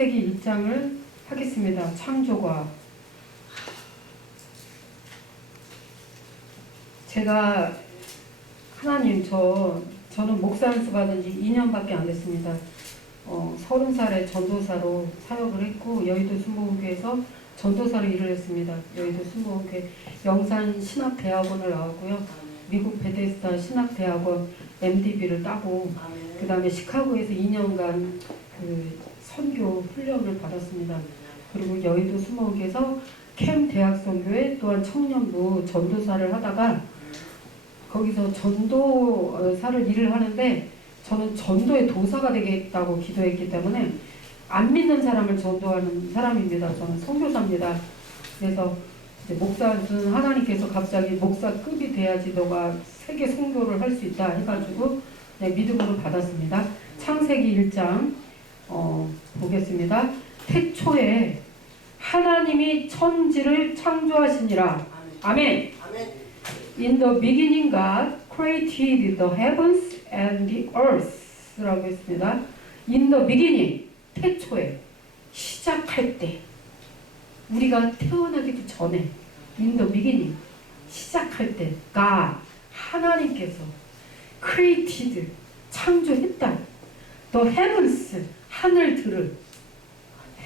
창세기 1장을 하겠습니다. 창조과. 제가 하나님 저는 목사 안수 받은 지 2년밖에 안 됐습니다. 30살에 전도사로 사역을 했고 여의도 순복음교회에서 전도사로 일을 했습니다. 여의도 순복음교회 영산 신학대학원을 나왔고요. 미국 베데스다 신학대학원 MDB를 따고 그 다음에 시카고에서 2년간 그 선교 훈련을 받았습니다. 그리고 여의도 순복음교회에서 캠 대학선교회 또한 청년부 전도사를 하다가 거기서 전도사를 일을 하는데 저는 전도의 도사가 되겠다고 기도했기 때문에 안 믿는 사람을 전도하는 사람입니다. 저는 선교사입니다. 그래서 이제 목사는 하나님께서 갑자기 목사급이 돼야지 너가 세계 선교를 할 수 있다 해가지고 믿음으로 받았습니다. 창세기 1장 보겠습니다. 태초에 하나님이 천지를 창조하시니라. 아멘. In the beginning God created the heavens and the earth 라고 했습니다. In the beginning, 태초에, 시작할 때, 우리가 태어나기도 전에 In the beginning, 시작할 때 God, 하나님께서 created, 창조했다. The heavens, 하늘들을,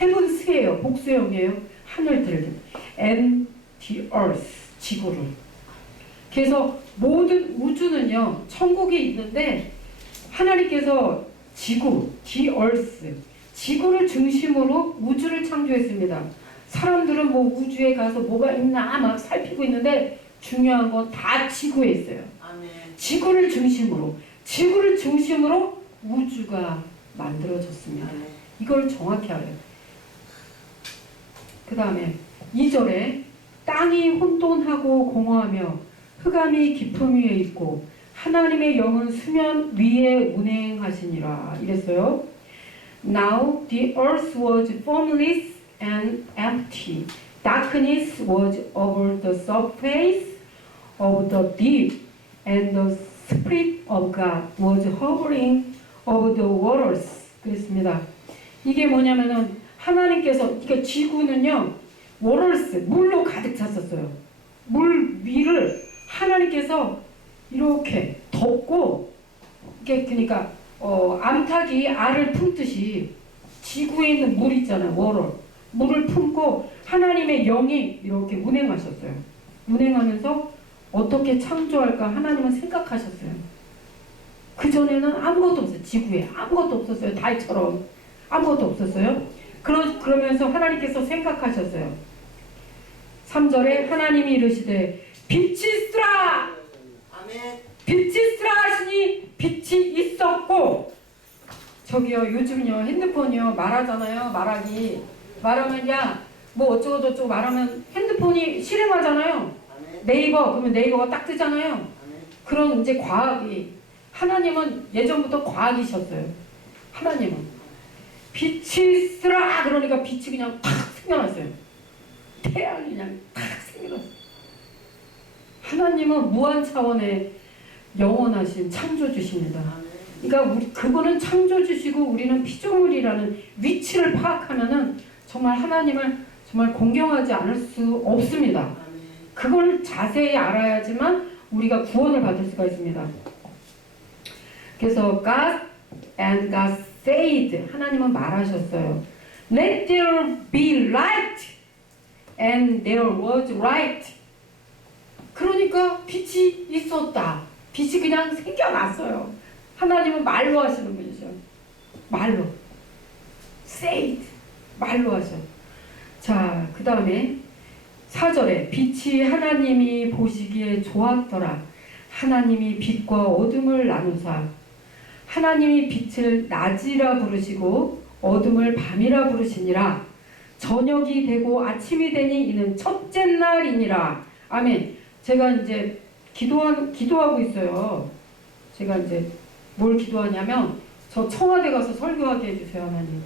heavens예요, 복수형이에요. 하늘들을, and the earth, 지구를. 그래서 모든 우주는요, 천국에 있는데 하나님께서 지구, the earth, 지구를 중심으로 우주를 창조했습니다. 사람들은 뭐 우주에 가서 뭐가 있나 막 살피고 있는데 중요한 건 다 지구에 있어요. 아멘. 지구를 중심으로 우주가 만들어졌습니다. 아멘. 이걸 정확히 알아요. 그 다음에 2절에 땅이 혼돈하고 공허하며 흑암이 깊음 위에 있고 하나님의 영은 수면 위에 운행하시니라 이랬어요. Now the earth was formless and empty. Darkness was over the surface of the deep, and the Spirit of God was hovering over the waters. 그랬습니다. 이게 뭐냐면은 하나님께서, 그러니까 지구는요, waters, 물로 가득 찼었어요. 물 위를 하나님께서 이렇게 덮고, 이게 그러니까 암탉이 알을 품듯이 지구에 있는 물 있잖아요, 워터. 물을 품고 하나님의 영이 이렇게 운행하셨어요. 운행하면서 어떻게 창조할까 하나님은 생각하셨어요. 그전에는 아무것도 없어요. 지구에 아무것도 없었어요. 달처럼 아무것도 없었어요. 그러면서 하나님께서 생각하셨어요. 3절에 하나님이 이르시되 빛이 있으라. 아멘. 빛이 있으라 하시니 빛이 있었고. 저기요, 요즘요 핸드폰이요 말하잖아요. 말하면 야 뭐 어쩌고 저쩌고 말하면 핸드폰이 실행하잖아요. 네이버 그러면 네이버가 딱 뜨잖아요. 그런 이제 과학이, 하나님은 예전부터 과학이셨어요. 하나님은 빛이 있으라 그러니까 빛이 그냥 팍 생겨났어요. 태양이 그냥 팍 생겨났어요. 하나님은 무한 차원의 영원하신 창조주십니다. 그러니까 그분은 창조주시고 우리는 피조물이라는 위치를 파악하면은 정말 하나님을 정말 공경하지 않을 수 없습니다. 그걸 자세히 알아야지만 우리가 구원을 받을 수가 있습니다. 그래서 God and God said, 하나님은 말하셨어요. Let there be light, and there was light. 그러니까 빛이 있었다. 빛이 그냥 생겨났어요. 하나님은 말로 하시는 분이죠. 말로. said. 말로 하셔. 자, 그 다음에 4절에 빛이 하나님이 보시기에 좋았더라. 하나님이 빛과 어둠을 나누사. 하나님이 빛을 낮이라 부르시고 어둠을 밤이라 부르시니라. 저녁이 되고 아침이 되니 이는 첫째 날이니라. 아멘. 제가 이제 기도하고 있어요. 제가 이제 뭘 기도하냐면 저 청와대 가서 설교하게 해주세요, 하나님.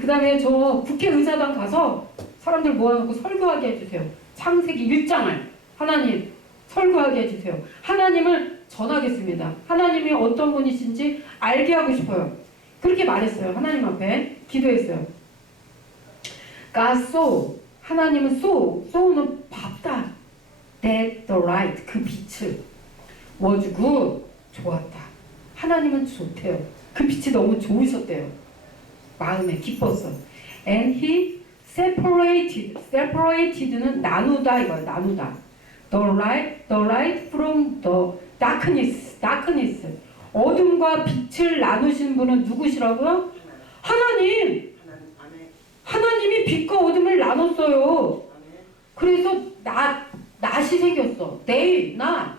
그 다음에 저 국회의사당 가서 사람들 모아놓고 설교하게 해주세요. 창세기 1장을 하나님 설교하게 해주세요. 하나님을 전하겠습니다. 하나님이 어떤 분이신지 알게 하고 싶어요. 그렇게 말했어요. 하나님 앞에 기도했어요. God saw, 하나님은 saw는 봤다. That the light, 그 빛을 was good, 좋았다. 하나님은 좋대요. 그 빛이 너무 좋으셨대요. 마음에 기뻤어. And he separated는 나누다 이거예요. 나누다. The light from the darkness. 어둠과 빛을 나누신 분은 누구시라고요? 하나님. 하나님이 빛과 어둠을 나눴어요. 그래서 낫이 생겼어. 낮.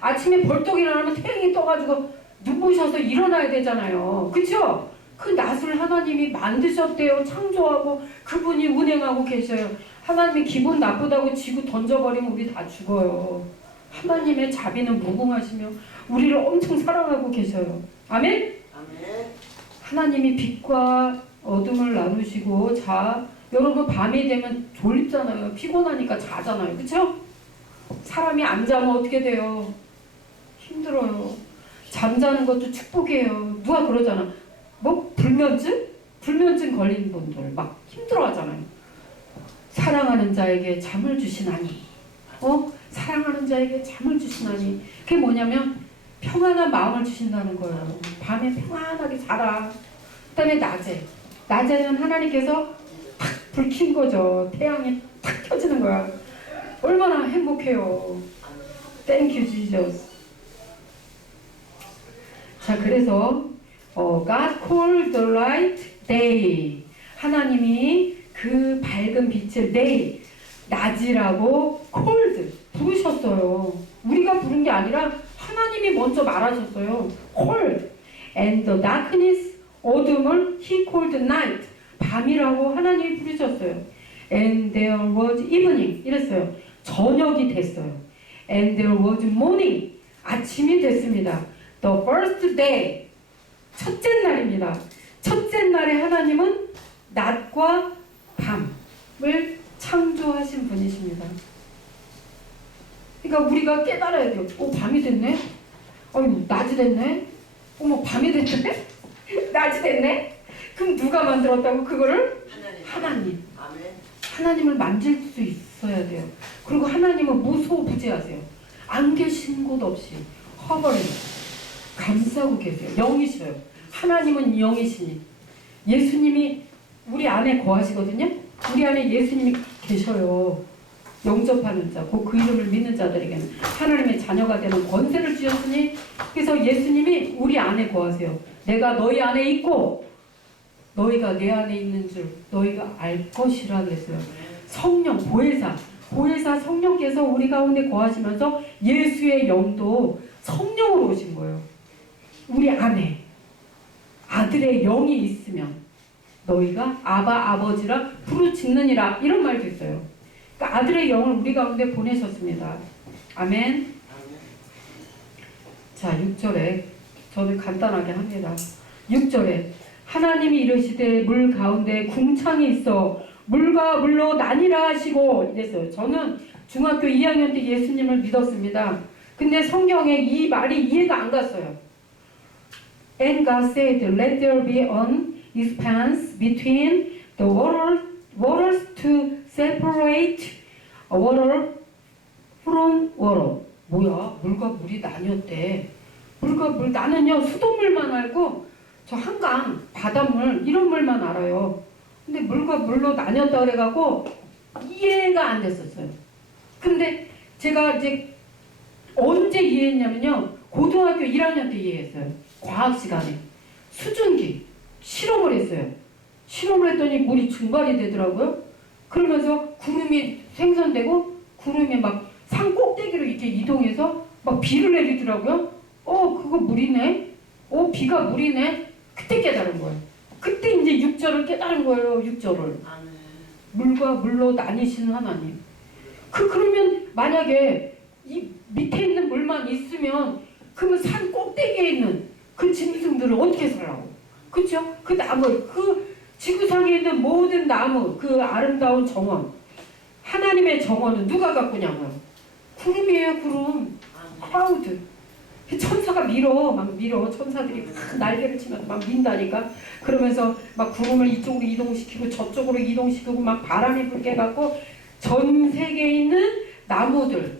아침에 벌떡 일어나면 태양이 떠가지고 눈부셔서 일어나야 되잖아요. 그쵸? 그 낫을 하나님이 만드셨대요. 창조하고 그분이 운행하고 계셔요. 하나님이 기분 나쁘다고 지구 던져버리면 우리 다 죽어요. 하나님의 자비는 무궁하시며 우리를 엄청 사랑하고 계셔요. 아멘? 아멘. 하나님이 빛과 어둠을 나누시고 여러분 밤이 되면 졸립잖아요. 피곤하니까 자잖아요. 그쵸? 사람이 안 자면 어떻게 돼요? 힘들어요. 잠자는 것도 축복이에요. 누가 그러잖아. 뭐 불면증? 불면증 걸린 분들 막 힘들어하잖아요. 사랑하는 자에게 잠을 주시나니 사랑하는 자에게 잠을 주시나니 그게 뭐냐면 평안한 마음을 주신다는 거예요. 밤에 평안하게 자라. 그 다음에 낮에는 하나님께서 탁 불 킨 거죠. 태양이 탁 켜지는 거야. 얼마나 행복해요. Thank you, Jesus. 자, 그래서 God called the light day. 하나님이 그 밝은 빛을 day, 낮이라고 called, 부르셨어요. 우리가 부른 게 아니라 하나님이 먼저 말하셨어요. called. And the darkness, 어둠을 he called night, 밤이라고 하나님이 부르셨어요. And there was evening, 이랬어요. 저녁이 됐어요. And there was morning, 아침이 됐습니다. The first day, 첫째 날입니다. 첫째 날에 하나님은 낮과 밤을 창조하신 분이십니다. 그러니까 우리가 깨달아야 돼요. 밤이 됐네? 낮이 됐네? 밤이 됐네? 낮이 됐네? 그럼 누가 만들었다고 그거를? 하나님. 하나님을 만질 수 있어야 돼요. 그리고 하나님은 무소부재하세요. 안 계신 곳 없이 허벌해 감싸고 계세요. 영이셔요. 하나님은 영이시니 예수님이 우리 안에 거하시거든요. 우리 안에 예수님이 계셔요. 영접하는 자, 그 이름을 믿는 자들에게는 하나님의 자녀가 되는 권세를 주셨으니 그래서 예수님이 우리 안에 거하세요. 내가 너희 안에 있고 너희가 내 안에 있는 줄 너희가 알 것이라 그랬어요. 성령, 보혜사 성령께서 우리 가운데 거하시면서 예수의 영도 성령으로 오신 거예요. 우리 안에 아들의 영이 있으면 너희가 아바 아버지라 부르짖느니라 이런 말도 있어요. 그러니까 아들의 영을 우리 가운데 보내셨습니다. 아멘. 자, 6절에 저는 간단하게 합니다. 6절에 하나님이 이르시되 물 가운데 궁창이 있어 물과 물로 나뉘라 하시고 이랬어요. 저는 중학교 2학년 때 예수님을 믿었습니다. 근데 성경에 이 말이 이해가 안 갔어요. And God said, let there be an expanse between the waters to separate water from water. 뭐야? 물과 물이 나뉘었대. 물과 물, 나는요 수돗물만 알고 저 한강, 바닷물 이런 물만 알아요. 근데 물과 물로 나뉘었다 그래갖고 이해가 안 됐었어요. 근데 제가 이제 언제 이해했냐면요. 고등학교 1학년 때 이해했어요. 과학 시간에. 수증기. 실험을 했어요. 실험을 했더니 물이 증발이 되더라고요. 그러면서 구름이 생성되고 구름이 막 산 꼭대기로 이렇게 이동해서 막 비를 내리더라고요. 그거 물이네. 비가 물이네. 그때 깨달은 거예요. 그때 이제 6절을 깨달은 거예요. 6절을. 물과 물로 나뉘신 하나님. 그러면 만약에 이 밑에 있는 물만 있으면 그러면 산 꼭대기에 있는 그 짐승들은 어떻게 살아요? 그렇죠? 그 나무, 그 지구상에 있는 모든 나무, 그 아름다운 정원, 하나님의 정원은 누가 가꾸냐고요? 구름이에요, 구름. 클라우드. 천사가 막 밀어. 천사들이 막 날개를 치면서 막 민다니까. 그러면서 막 구름을 이쪽으로 이동시키고 저쪽으로 이동시키고 막 바람이 불게 해갖고 전 세계에 있는 나무들,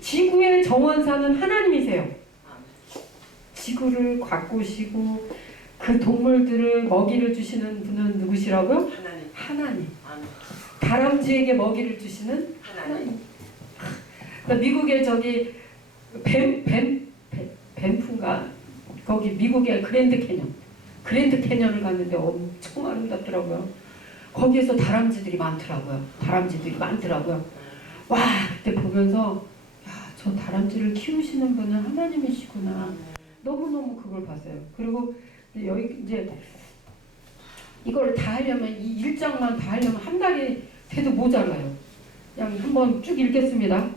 지구의 정원사는 하나님이세요. 지구를 가꾸시고 그 동물들을 먹이를 주시는 분은 누구시라고요? 하나님. 다람쥐에게 먹이를 주시는 하나님. 미국의 저기 밴프인가? 거기 미국의 그랜드 캐년을 갔는데 엄청 아름답더라고요. 거기에서 다람쥐들이 많더라고요. 와, 그때 보면서 야, 저 다람쥐를 키우시는 분은 하나님이시구나. 너무너무 그걸 봤어요. 그리고 여기 이제 이걸 다 하려면 이 1장만 다 하려면 한 달이 돼도 모자라요. 그냥 한번 쭉 읽겠습니다.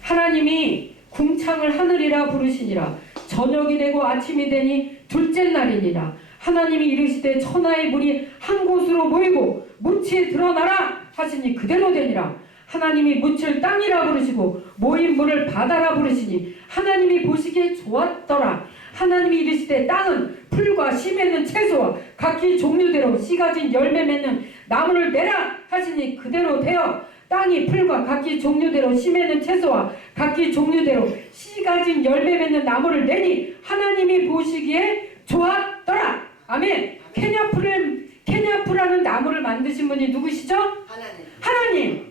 하나님이 궁창을 하늘이라 부르시니라. 저녁이 되고 아침이 되니 둘째 날이니라. 하나님이 이르시되 천하의 물이 한 곳으로 모이고 묻이 드러나라 하시니 그대로 되니라. 하나님이 묻을 땅이라 부르시고 모인 물을 바다라 부르시니 하나님이 보시기에 좋았더라. 하나님이 이르시되 땅은 풀과 씨 맺는 채소와 각기 종류대로 씨 가진 열매 맺는 나무를 내라 하시니 그대로 되어 땅이 풀과 각기 종류대로 씨 맺는 채소와 각기 종류대로 씨 가진 열매 맺는 나무를 내니 하나님이 보시기에 좋았더라. 아멘. 케냐프라는 나무를 만드신 분이 누구시죠? 하나님.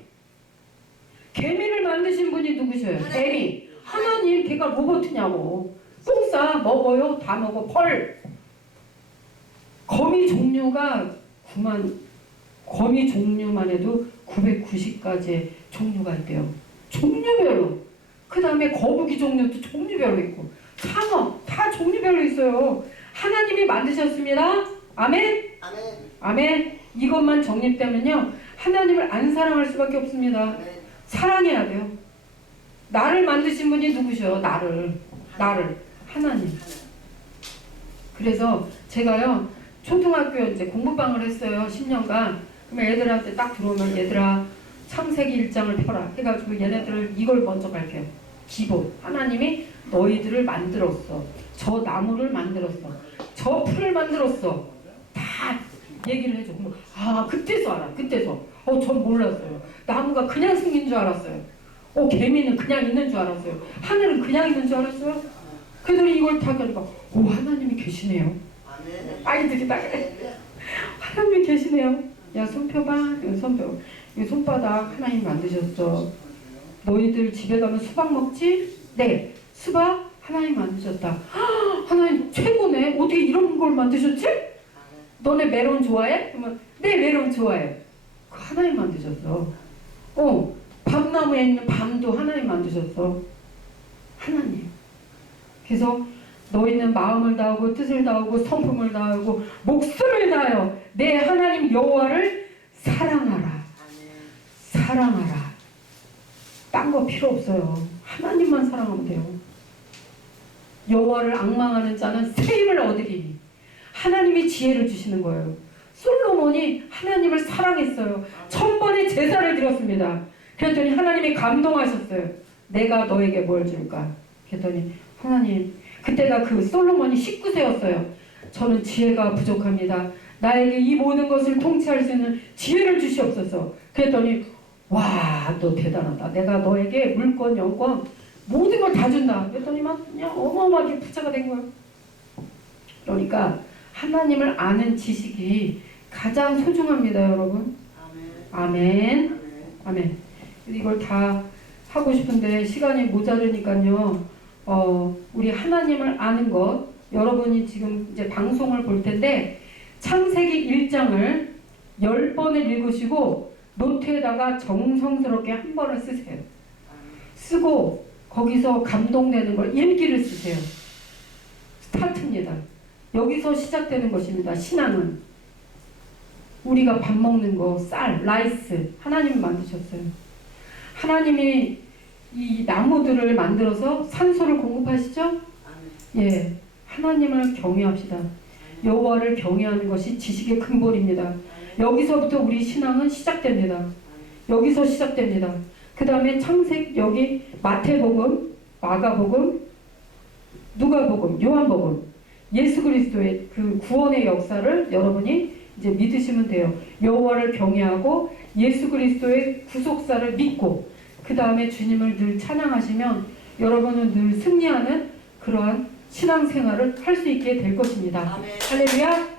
개미를 만드신 분이 누구셔요? 개미. 하나님. 걔가 로봇이냐고. 똥 싸 먹어요. 다 먹어. 펄. 거미 종류가 거미 종류만 해도 990가지의 종류가 있대요. 종류별로. 그 다음에 거북이 종류도 종류별로 있고 상어 다 종류별로 있어요. 하나님이 만드셨습니다. 아멘? 아멘. 이것만 정립되면요 하나님을 안 사랑할 수밖에 없습니다. 아멘. 사랑해야 돼요. 나를 만드신 분이 누구셔? 나를 하나님. 그래서 제가요 초등학교 이제 공부방을 했어요. 10년간. 그러면 애들한테 딱 들어오면 얘들아 창세기 1장을 펴라 해가지고 얘네들을 이걸 먼저 가르쳐요. 기본. 하나님이 너희들을 만들었어. 저 나무를 만들었어. 저 풀을 만들었어. 다 얘기를 해줘. 그때서 알아. 전 몰랐어요. 나무가 그냥 생긴 줄 알았어요. 개미는 그냥 있는 줄 알았어요. 하늘은 그냥 있는 줄 알았어요. 그들이 이걸 다 하니까 하나님이 계시네요. 아이들이 다 그래. 하나님이 계시네요. 야, 손 펴봐. 이 손바닥 하나님 만드셨어. 너희들 집에 가면 수박 먹지? 네. 수박 하나님 만드셨다. 하나님 최고네. 어떻게 이런 걸 만드셨지? 너네 메론 좋아해? 그러면 네, 메론 좋아해. 그 하나님 만드셨어. 밤나무에 있는 밤도 하나님 만드셨어. 하나님. 그래서 너희는 마음을 다하고 뜻을 다하고 성품을 다하고 목숨을 다하여 내 하나님 여호와를 사랑하라. 사랑하라. 딴 거 필요 없어요. 하나님만 사랑하면 돼요. 여호와를 앙망하는 자는 새 힘을 얻으리니. 하나님이 지혜를 주시는 거예요. 솔로몬이 하나님을 사랑했어요. 1000번의 제사를 드렸습니다. 그랬더니 하나님이 감동하셨어요. 내가 너에게 뭘 줄까? 그랬더니 하나님, 그때가 그 솔로몬이 19세였어요. 저는 지혜가 부족합니다. 나에게 이 모든 것을 통치할 수 있는 지혜를 주시옵소서. 그랬더니 와, 너 대단하다. 내가 너에게 물권, 영권 모든 걸 다 준다. 그랬더니 막 그냥 어마어마하게 부자가 된 거예요. 그러니까 하나님을 아는 지식이 가장 소중합니다, 여러분. 아멘. 아멘. 이걸 다 하고 싶은데 시간이 모자르니까요. 우리 하나님을 아는 것, 여러분이 지금 이제 방송을 볼 텐데 창세기 1장을 10번을 읽으시고 노트에다가 정성스럽게 한 번을 쓰세요. 쓰고 거기서 감동되는 걸 일기를 쓰세요. 스타트입니다. 여기서 시작되는 것입니다. 신앙은. 우리가 밥 먹는 거, 쌀, 라이스 하나님이 만드셨어요. 하나님이 이 나무들을 만들어서 산소를 공급하시죠? 예, 하나님을 경외합시다. 여호와를 경외하는 것이 지식의 근본입니다. 여기서부터 우리 신앙은 시작됩니다. 여기서 시작됩니다. 그 다음에 여기 마태복음 마가복음, 누가복음, 요한복음, 예수 그리스도의 그 구원의 역사를 여러분이 이제 믿으시면 돼요. 여호와를 경외하고 예수 그리스도의 구속사를 믿고 그 다음에 주님을 늘 찬양하시면 여러분은 늘 승리하는 그러한 신앙생활을 할 수 있게 될 것입니다. 아멘. 할렐루야.